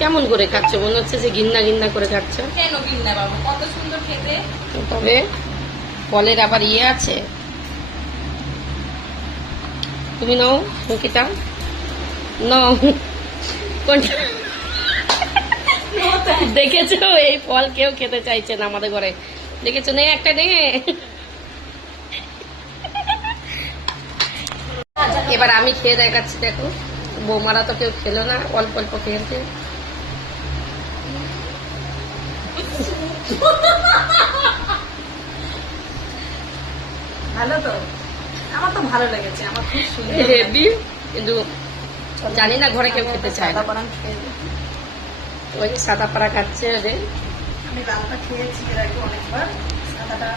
কেমন করে খাচ্ছ? মনে হচ্ছে যে ঘিন্না ঘিন্না করে খাচ্ছ। কেন কিনা বাবু, কত সুন্দর খেতে। তবে ফলের আবার ইয়ে আছে। তুমি নাও মুখিটা, নাও। কোনটা? দেখেছো এই ফল কেউ খেতে চাইছে না আমাদের ঘরে, দেখেছো? নে একটা নে। এবার আমি খেয়ে দেখাচ্ছি, দেখো। বৌমারা তো কেউ খেলো না, অল্প অল্প খেয়েছে। ভালো তো, আমার তো ভালো লেগেছে, আমার খুব সুন্দর হেভি, কিন্তু জানি না ঘরে কেউ খেতে চায় না। ওই সাদা পাড়া খাচ্ছে ওদের। আমি লালটা খেয়েছি এর আগে অনেকবার, সাদাটা